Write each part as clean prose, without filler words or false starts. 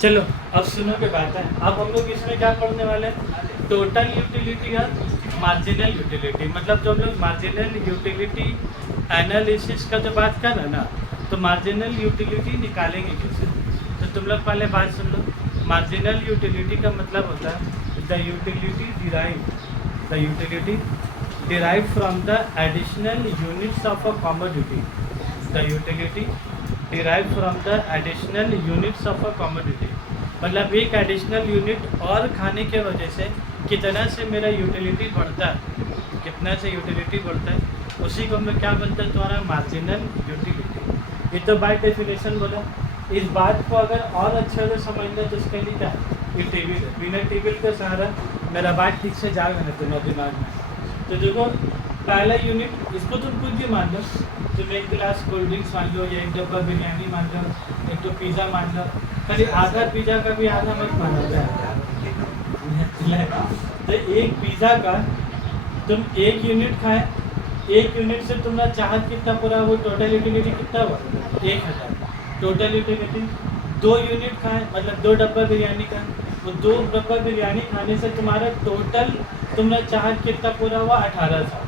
चलो अब सुनो के बात है। अब हम लोग इसमें क्या पढ़ने वाले हैं, टोटल यूटिलिटी और मार्जिनल यूटिलिटी। मतलब जो हम लोग मार्जिनल यूटिलिटी एनालिसिस का जो बात कर रहे हैं ना, तो मार्जिनल यूटिलिटी निकालेंगे कैसे। तो तुम लोग पहले बात सुन लो। मार्जिनल यूटिलिटी का मतलब होता है the utility derive from the additional units of a commodity. The utility derive from the additional units of a commodity. मतलब एक एडिशनल यूनिट और खाने के वजह से कितना से मेरा यूटिलिटी बढ़ता है, कितना से यूटिलिटी बढ़ता है, उसी को मैं क्या बोलता है तुम्हारा मार्जिनल यूटिलिटी। ये तो बाय डेफिनेशन बोला। इस बात को अगर और अच्छे से समझना तो उसके लिए क्या है, ये टेबल है। बिना टेबल का सहारा मेरा बात ठीक से जाएगा ना तुम्हारे दिमाग में। तो देखो पहला यूनिट, इसको तुम कुछ भी मान लो, तुम एक गिलास कोल्ड ड्रिंक्स मान लो, या एक डब्बा बिरयानी मान लो, एक तो पिज़्ज़ा मान लो। खाली आधा पिज़्ज़ा का भी आधा मत माना जाए। तो एक पिज़्ज़ा का तुम एक यूनिट खाए, एक यूनिट से तुम्हारा चाहत कितना पूरा, वो टोटल यूटिलिटी कितना हुआ 1000 टोटल यूटिलिटी। 2 यूनिट खाए मतलब 2 डब्बा बिरयानी का, वो 2 डब्बा बिरयानी खाने से तुम्हारा टोटल तुम्हारा चाहत कितना पूरा हुआ 1800।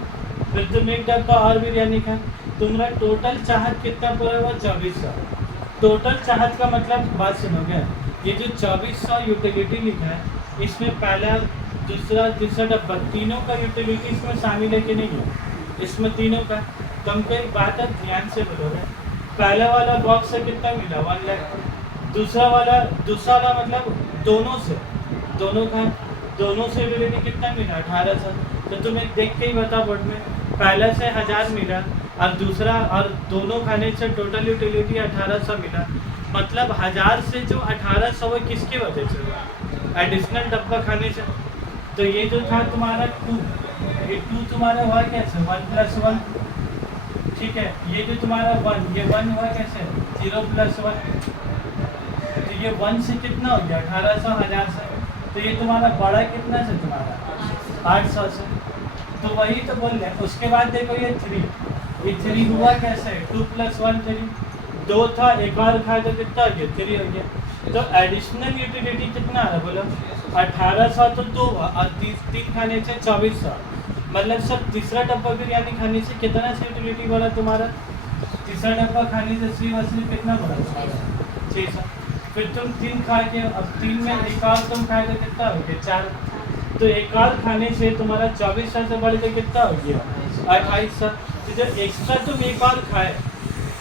फिर तुम एक डब्बा और बिरयानी खाए, तुम्हारा टोटल चाहत कितना पूरा हुआ 2400। टोटल चाहत का मतलब बात सुनोगे, ये जो 2400 यूटिलिटी लिखा है, इसमें पहला दूसरा तीसरा डब्बा तीनों का यूटिलिटी इसमें शामिल है कि नहीं है, इसमें तीनों का। तुमको एक बात है ध्यान से बोलोगे, पहला वाला बॉक्स से कितना मिला 1 लाख, दूसरा वाला मतलब दोनों का दोनों से यूटिलिटी कितना मिला 1800। तो तुम एक देख के ही बता बोर्ड में, पहला से 1000 मिला और दूसरा और दोनों खाने से टोटल यूटिलिटी 1800 मिला। मतलब 1000 से जो 1800 है किसकी वजह से हुआ, एडिशनल डब्बा खाने से। तो ये जो था तुम्हारा 2, ये 2 तुम्हारा हुआ कैसे 1 + 1, ठीक है। ये जो तुम्हारा 1, ये 1 हुआ कैसे 0 + 1। तो ये 1 से कितना हो गया 1800 1000 से। तो ये तुम्हारा बड़ा कितना से तुम्हारा 800 से। तो वही तो बोल रहे हैं। उसके बाद देखो ये 3, ये 3 हुआ कैसे 2 + 1 3, 2 था एक और खाए तो कितना हो गया 3 हो गया। तो एडिशनल यूटिलिटी कितना आ रहा बोलो 1800, तो 2 हुआ और 3 खाने से 2400। मतलब सब तीसरा डब्बा बिरयानी खाने से कितना से यूटिलिटी बढ़ा तुम्हारा, तीसरा डब्बा खाने से सिर्फ कितना बढ़ा तुम्हारा 600। फिर तुम 3 खा के, अब 3 में एक और तुम खाए तो कितना हो गया 4। तो एक और खाने से तुम्हारा 2400 से बढ़ के कितना हो गया 2800। तो जब एक्स्ट्रा तुम एक और खाए,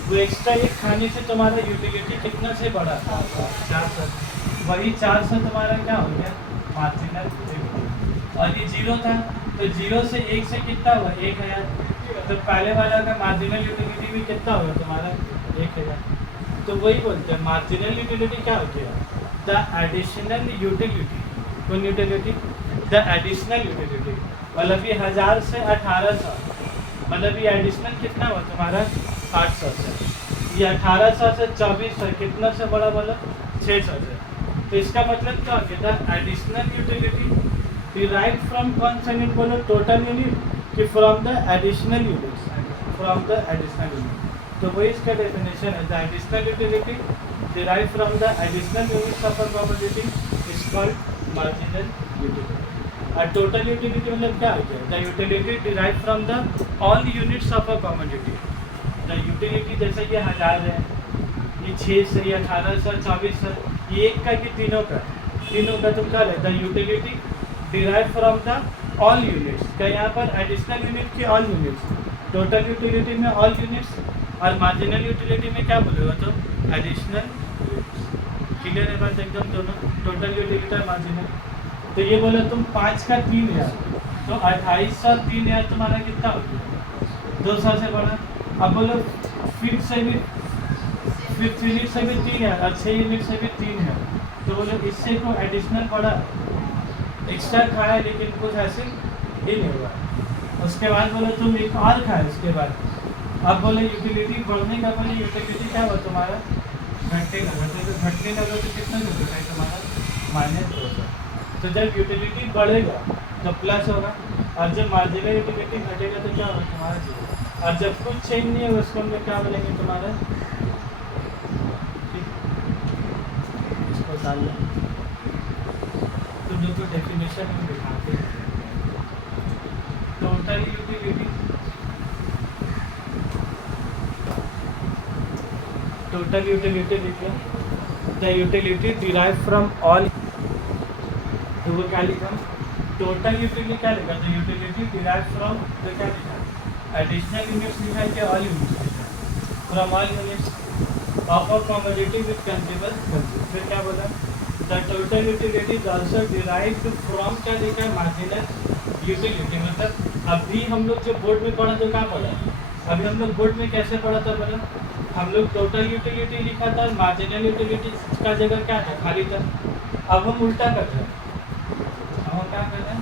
वो एक्स्ट्रा एक खाने से तुम्हारा यूटिलिटी कितना से बढ़ा 400। वही 400 तुम्हारा क्या हो गया मार्जिनल यूटिलिटी। और ये 0 था, तो 0 से 1 से कितना हुआ 1000। तो पहले वाला का मार्जिनल यूटिलिटी भी कितना होगा तुम्हारा 1000। तो वही बोलते हैं मार्जिनल यूटिलिटी क्या होती है, द एडिशनल यूटिलिटी। कौन यूटिलिटी, द एडिशनल यूटिलिटी। मतलब ये 1000 से 1800, मतलब ये एडिशनल कितना हुआ तुम्हारा 800 से। ये 1800 से 2400 कितना से बड़ा बोला 600 से। तो इसका मतलब क्या हो गया, the additional utility derive from कौन सा यूनिट बोलो टोटल यूनिट, कि from the additional units, from the additional unit. तो वही इसका डेफिनेशन है, the additional utility derive from the additional units of a commodity is called marginal utility. और total utility मतलब क्या हो गया, the utility derive from the all units of a commodity. The utility जैसे ये 1000 है, ये 600, ये 1800, 2400, ये एक का कि तीनों का तुम क्या है, the utility derive from the all units का, यहाँ पर एडिशनल यूनिट की ऑल यूनिट्स, टोटल यूटिलिटी में ऑल यूनिट्स, और मार्जिनल यूटिलिटी में क्या बोलेगा तो एडिशनल यूनिट्स। क्लियर है बात एकदम दोनों, टोटल यूटिलिटी और मार्जिनल। तो ये बोलो तुम 5 का 3000, तो 2800 3000 तुम्हारा कितना हो गया 200 से बढ़ा। अब बोलो फिर से भी, फिफ्थ यूनिट से भी 3000 और 6 यूनिट से भी 3000, तो बोलो इससे को एडिशनल बढ़ा, एक्स्ट्रा खाया लेकिन कुछ ऐसे ही नहीं हुआ। उसके बाद बोलो तुम एक और खाए उसके बाद, अब बोले यूटिलिटी बढ़ने का, बोले यूटिलिटी क्या हुआ तुम्हारा घटने लगा। तो घटने लगा तो कितना यूनिट है तुम्हारा -200। तो जब यूटिलिटी बढ़ेगा तो प्लस होगा, और जब मार्जिनल यूटिलिटी घटेगा तो क्या होगा तुम्हारा 0। और जब कुछ चेंज नहीं होगा उसको हम क्या बोलेंगे तुम्हारा, इसको निकाल लो। तुम लोग को डेफिनेशन में दिखाते हैं। टोटल यूटिलिटी, टोटल यूटिलिटी लिखो। The utility derive from all, तो वो क्या लिखा? टोटल यूटिलिटी क्या लिखा? द यूटिलिटी डिराइव फ्रॉम, तो क्या लिखा? एडिशनल यूनिट्स लिखा है क्या ऑल यूनिट्स लिखा है? From all units of a commodity with consumer consume. फिर क्या बोला? The total utility is also derived from, क्या लिखा है? Marginal utility. मतलब अभी हम लोग जो बोर्ड में पढ़ा तो क्या पढ़ा? अभी हम लोग बोर्ड में कैसे पढ़ा था? बोला हम लोग टोटल यूटिलिटी लिखा था, मार्जिनल यूटिलिटी का जगह क्या था? खाली था। अब हम उल्टा कर रहे हैं। अब हम क्या कर रहे हैं?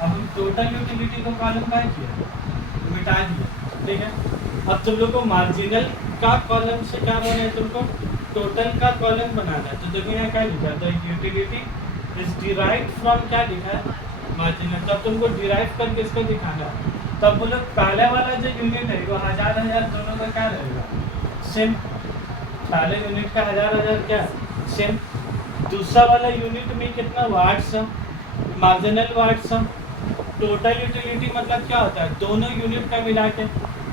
अब हम टोटल यूटिलिटी को कॉलम क्या किया? मिटा दिया। ठीक है, अब तुम लोग को मार्जिनल का कॉलम से क्या बना है? तुमको टोटल का कॉलम बनाना है। तो देखो यहाँ क्या लिखा है? The utility is derived from, क्या लिखा है? मार्जिनल। तब तुमको डिराइव करके इसको दिखाना है। तब बोलो पहले वाला जो यूनिट है वो हजार हजार दोनों का क्या रहेगा? सेम। पहले यूनिट का हजार हजार क्या सेम। दूसरा वाला यूनिट में कितना? Watts, marginal watts. Total utility मतलब क्या होता है? दोनों यूनिट का मिला के।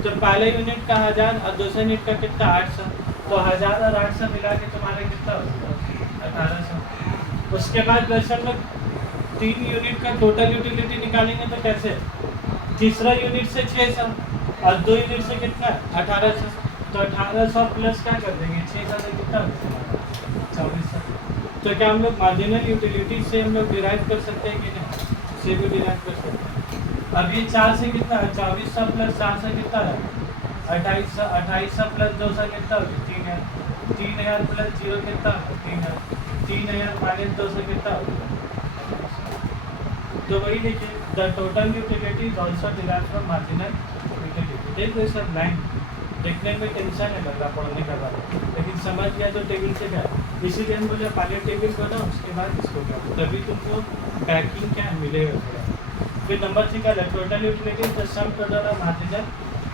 तो पहले यूनिट का 1000 और दूसरे यूनिट का कितना? 800। तो 1000 और 800 मिला के तुम्हारा कितना होगा? 1800। उसके बाद वैसे हम लोग 3 यूनिट का टोटल यूटिलिटी निकालेंगे तो कैसे? तीसरा यूनिट से 600 और 2 यूनिट से कितना? 1800। तो 1800 प्लस क्या कर देंगे? 600 से कितना होगा? 2400। तो क्या हम लोग मार्जिनल यूटिलिटी से हम लोग डिराइव कर सकते हैं कि नहीं? से भी डिराइव कर सकते हैं। अब ये 4 से कितना है? 2400 प्लस 4 से कितना है? 2800। 2800 प्लस 200 कितना होगा? 3000। 3000 प्लस 0 कितना होगा? 3000। 3000 माइनस 200 कितना होगा? तो वही देखिए, the total utility is also derived from marginal utility. देखो सब लाइन देखने में टेंशन है लग रहा पढ़ने का बाद, लेकिन समझ गया तो टेबल से क्या। इसीलिए हम बोले पहले टेबल बनाओ उसके बाद इसको करो, तभी तुमको बैकिंग क्या मिलेगा थोड़ा। फिर नंबर 3 का total utility the sum total of marginal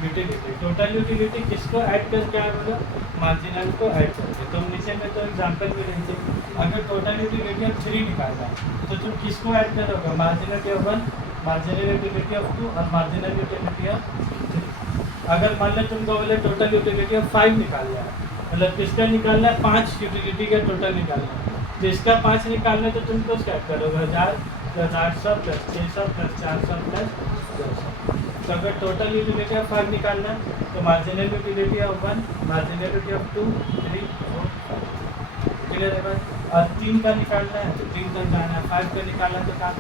utility. Total utility किसको ऐड करके आया? बोलो मार्जिनल को ऐड करके। तुम नीचे में तो एग्जाम्पल भी नहीं थे। अगर टोटल यूटिलिटी ऑफ 3 निकालना तो तुम किसको ऐड करोगे? Marginal of 1, marginal utility of 2 और मार्जिनल यूटिलिटी ऑफ 3। अगर मान लो तुमको बोले टोटल यूटिलिटी ऑफ 5 निकालना है, मतलब किसका निकालना है? 5 यूटिलिटी का टोटल निकालना है। तो इसका 5 निकालना है तो तुमको क्या करोगे? 1000 प्लस 800 प्लस 600 प्लस 400 प्लस 200। तो अगर टोटल यूटिलिटी ऑफ 5 निकालना है तो marginal utility of 1, marginal utility of 2, 3, 4, 5 clear है बात। और 3 का निकालना है तो 3 तक जाना है। 5 का निकालना तो क्या